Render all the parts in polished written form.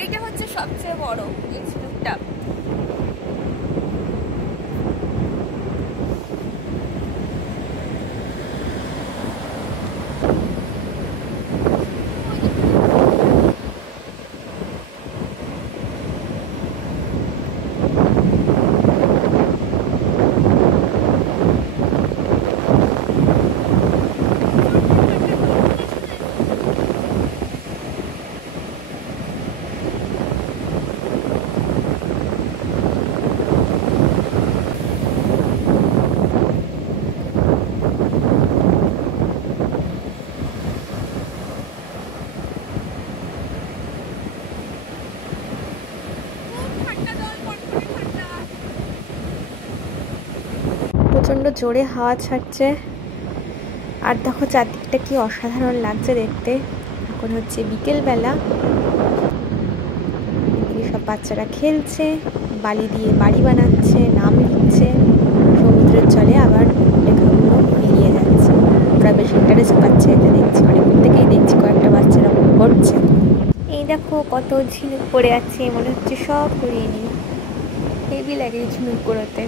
এইটা হচ্ছে সবচেয়ে বড় এই ঝিনুকটা। প্রচণ্ড জোরে হাওয়া ছাড়ছে আর দেখো চারদিকটা কি অসাধারণ লাগছে দেখতে। এখন হচ্ছে বিকেলবেলা, সব বাচ্চারা খেলছে, বালি দিয়ে বাড়ি বানাচ্ছে, নাম লিখছে, সমুদ্রের জলে আবার লেখাগুলো মিলিয়ে যাচ্ছে। ওরা বেশ ইন্টারেস্ট পাচ্ছে এটা দেখছি, অনেকদিন থেকেই দেখছি কয়েকটা বাচ্চারা করছে। এই দেখো কত ঝিনুক পড়ে আছে, মনে হচ্ছে সব করিয়ে নিই, হেভি লাগে এই ঝিনুক করাতে।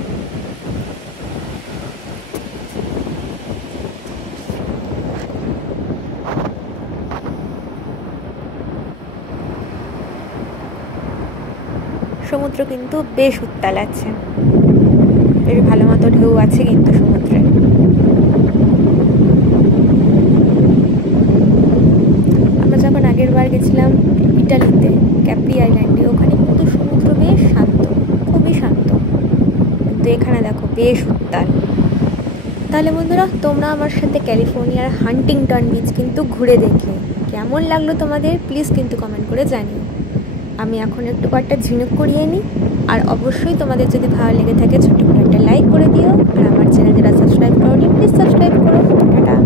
সমুদ্র কিন্তু বেশ উত্তাল আছে, বেশ ভালো মতো ঢেউ আছে কিন্তু সমুদ্রে। আমরা যখন আগের বার গেছিলাম ইটালিতে ক্যাপ্রি আইল্যান্ডে, ওখানে কিন্তু সমুদ্র বেশ শান্ত, খুবই শান্ত, কিন্তু এখানে দেখো বেশ উত্তাল। তাহলে বন্ধুরা, তোমরা আমার সাথে ক্যালিফোর্নিয়ার হান্টিংটন বিচ কিন্তু ঘুরে দেখে কেমন লাগলো তোমাদের প্লিজ কিন্তু কমেন্ট করে জানিও। আমি এখন একটু কয়েকটা ঝিনুক করিয়ে নিই, আর অবশ্যই তোমাদের যদি ভালো লেগে থাকে ছোট্ট করে একটা লাইক করে দিও, আর আমার চ্যানেল যারা সাবস্ক্রাইব করোনি প্লিজ সাবস্ক্রাইব করো। টাটা।